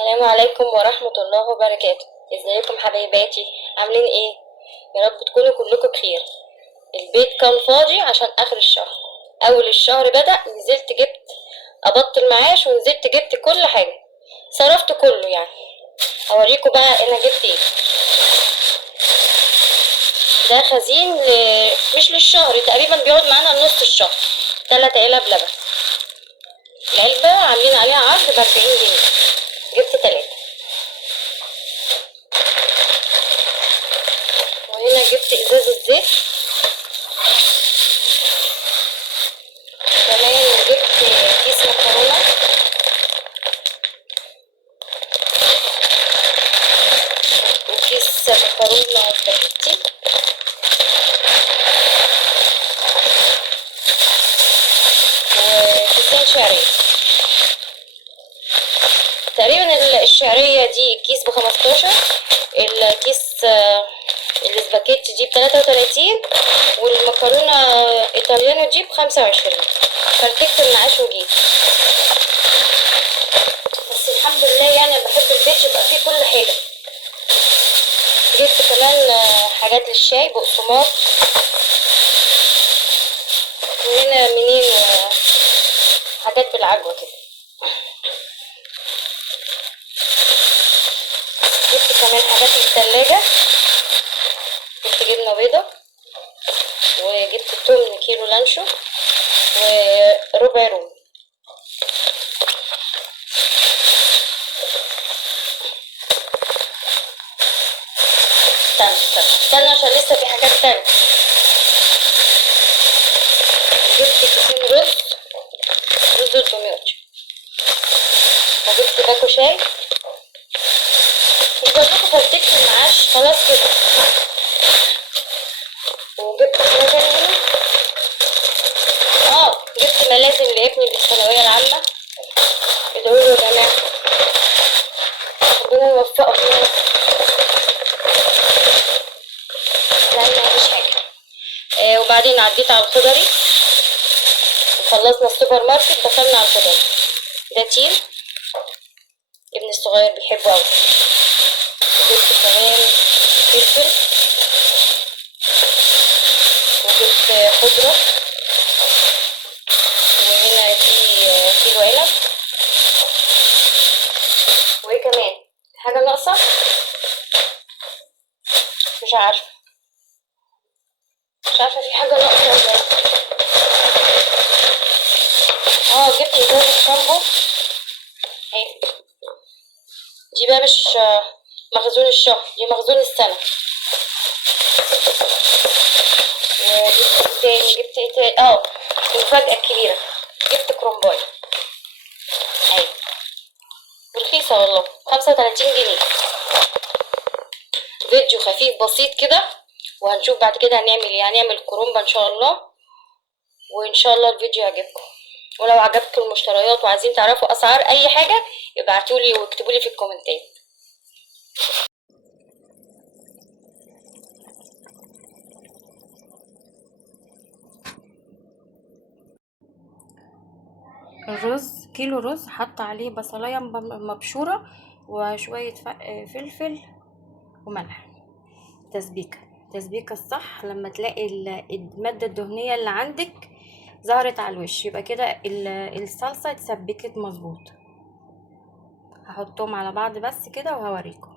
السلام عليكم ورحمة الله وبركاته. ازيكم حبايباتي؟ عاملين ايه؟ يا رب تكونوا كلكم بخير. البيت كان فاضي عشان اخر الشهر. اول الشهر بدأ نزلت جبت قبضت المعاش ونزلت جبت كل حاجة، صرفت كله يعني. هوريكم بقى انا جبت ايه. ده خزين مش للشهر، تقريبا بيقعد معانا لنص الشهر. 3 علب لبن، العلبة عاملين عليها عرض ب40 جنيه، جبت 3. وهنا جبت ازازة زيت، كمان جبت كيس مكرونة، وكيس مكرونة سباجيتي، وكيسين شعرية. تقريبا الشعرية دي كيس ب15، الكيس الاسباجيتي دي ب33، والمكرونة ايطاليانو دي ب25. فرتكت المعاش وجيت، بس الحمد لله يعني انا بحب البيت يبقى فيه كل حاجة. جبت كمان حاجات للشاي، بقسماط، وهنا منين حاجات بالعجوة كده. جبت كمان حاجات للتلاجة، جبت جبنة بيضة، وجبت تمن كيلو لانشو، وربع رومي. استنى عشان لسه في حاجات تانية. جبت كيسين رز الدمياطي، وجبت باكو شاي. مش بقولكوا فرتكت المعاش خلاص كده. وجبت حاجة تانية هنا، جبت ملازم لابني للثانوية العامة. ادعوا له يا جماعة، ربنا يوفقه فيها. لا مفيش حاجة. وبعدين عديت على الخضري وخلصنا السوبر ماركت، دخلنا على الخضري. ده تين ابني الصغير بيحبه اوي. وجبت كمان فلفل، وجبت خضرة، وهنا في كيلو علب. وايه كمان؟ حاجة ناقصة؟ مش عارفة في حاجة ناقصة ولا ايه. جبت ازازة شامبو اهي. دي بقى مش مخزون الشهر، دي مخزون السنة. وجبت تاني، جبت ايه تاني؟ المفاجأة الكبيرة، جبت كرومباي اهي، رخيصة والله، 35 جنيه. فيديو خفيف بسيط كده، وهنشوف بعد كده هنعمل ايه. هنعمل كرومبا ان شاء الله، وان شاء الله الفيديو يعجبكم. ولو عجبكم المشتريات وعايزين تعرفوا اسعار اي حاجة، ابعتولي واكتبولي في الكومنتات. الرز، كيلو رز، حط عليه بصلايه مبشوره وشويه فلفل وملح. تسبيكه الصح لما تلاقي الماده الدهنيه اللي عندك ظهرت على الوش، يبقى كده الصلصه اتسبكت مظبوط. هحطهم على بعض بس كده وهوريكم.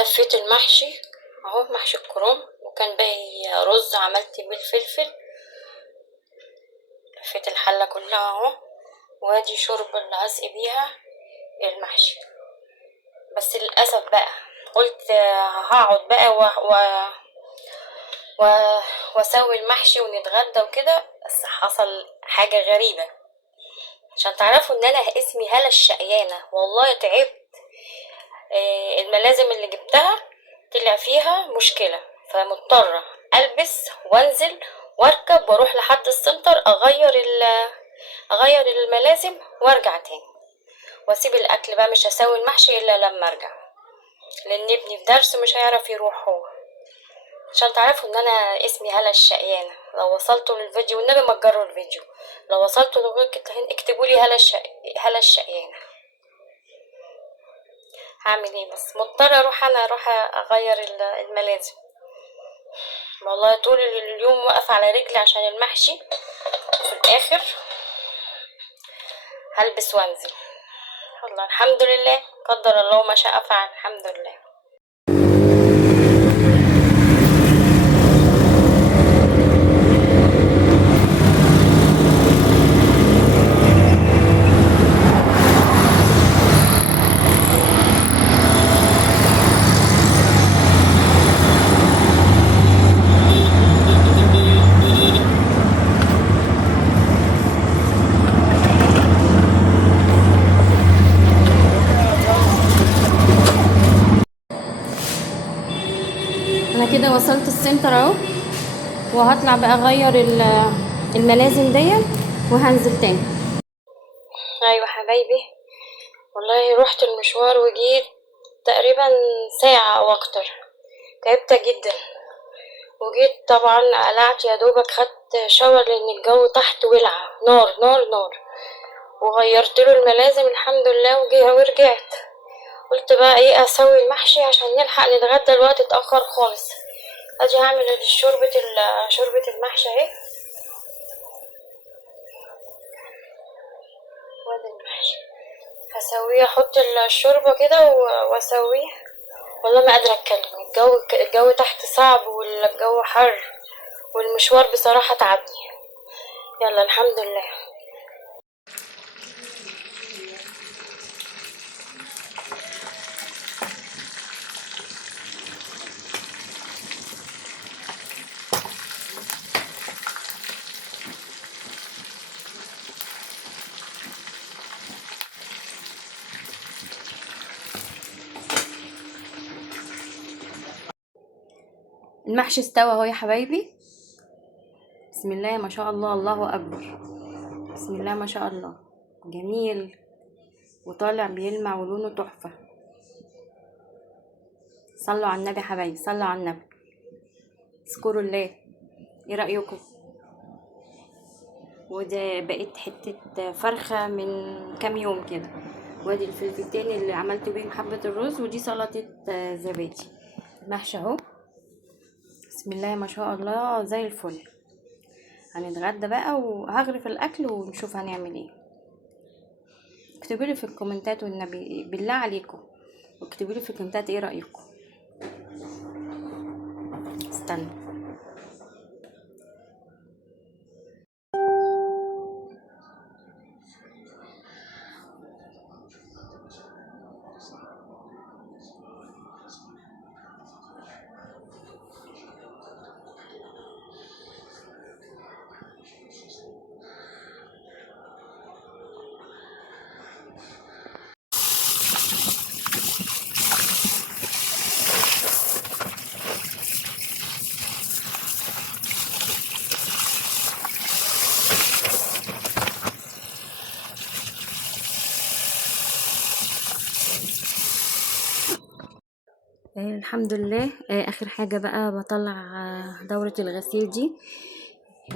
لفيت المحشي اهو، محشي الكرنب، وكان باقي رز عملت بالفلفل. لفيت الحله كلها اهو، وادي شرب اللي هسقي بيها المحشي. بس للاسف بقى قلت هقعد بقى و... واسوي المحشي ونتغدى وكده، بس حصل حاجه غريبه. عشان تعرفوا ان انا اسمي هالة الشقيانه، والله تعبت. الملازم اللي جبتها طلع فيها مشكله، فمضطره البس وانزل واركب واروح لحد السنتر اغير الملازم وارجع تاني، واسيب الاكل بقى. مش هسوي المحشي الا لما ارجع، لان ابني في درس مش هيعرف يروح هو. عشان تعرفوا ان انا اسمي هالة الشقيانة. لو وصلتوا للفيديو، والنبي ما تجروا الفيديو، لو وصلتوا لغاية اكتبوا لي هالة الشقيانة. هعمل ايه؟ بس مضطرة اروح اغير الملازم. والله طول اليوم واقف على رجلي عشان المحشي، وفي الاخر هلبس وانزل. والله الحمد لله، قدر الله ما شاء فعل، الحمد لله. انا كده وصلت السنتر اهو، وهطلع بقى اغير الملازم دي وهنزل تاني. ايوه حبايبي، والله رحت المشوار وجيت تقريبا ساعة او اكتر، تعبت جدا. وجيت طبعا قلعت يا دوبك، خدت شاور لان الجو تحت ولع نار نار نار، وغيرت له الملازم الحمد لله ورجعت. قلت بقى ايه، اسوي المحشي عشان نلحق نتغدى، الوقت اتأخر خالص. ادي هعمل شوربة المحشي اهي، وادي المحشي هسويه، احط الشوربة كده واسويه. والله ما قادرة اتكلم، الجو تحت صعب والجو حر، والمشوار بصراحة تعبني. يلا الحمد لله. المحشي استوى اهو يا حبايبي، بسم الله ما شاء الله، الله اكبر، بسم الله ما شاء الله، جميل وطالع بيلمع ولونه تحفة. صلوا على النبي حبايبي، صلوا على النبي، اذكروا الله. ايه رأيكم؟ وده بقيت حتة فرخة من كام يوم كده، وادي الفلفلتين اللي عملت بيهم حبة الرز، ودي سلطة زبادي. المحشي اهو بسم الله ما شاء الله زي الفل. هنتغدى بقى وهغرف الاكل ونشوف هنعمل ايه. اكتبوا لي في الكومنتات والنبي بالله عليكم، واكتبوا لي في الكومنتات ايه رايكم. استنى. الحمد لله. اخر حاجة بقى بطلع دورة الغسيل دي،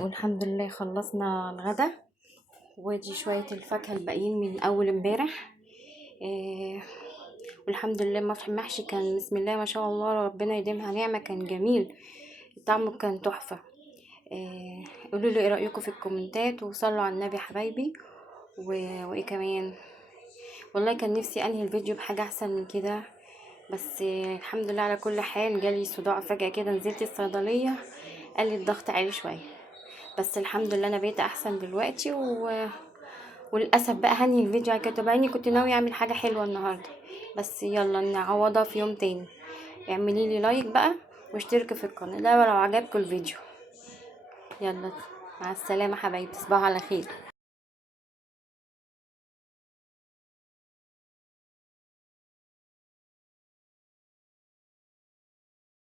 والحمد لله خلصنا الغدا. ودي شوية الفاكهة الباقيين من اول امبارح. والحمد لله المحشي كان بسم الله ما شاء الله، ربنا يديمها نعمة، كان جميل، طعمه كان تحفة. قولوا لي ايه رأيكم في الكومنتات، وصلوا على النبي حبايبي. وايه كمان، والله كان نفسي انهي الفيديو بحاجة احسن من كده. بس الحمد لله على كل حال. جالي صداع فجأة كده، نزلت الصيدلية قال لي الضغط عالي شوية، بس الحمد لله انا بقيت احسن دلوقتي وللاسف بقى هني الفيديو على كده، بعيني كنت ناوي اعمل حاجة حلوة النهاردة، بس يلا نعوضها في يوم تاني. اعملي لي لايك بقى واشتركي في القناة لو عجبكم الفيديو. يلا، مع السلامة حبايبي، تصبحوا على خير.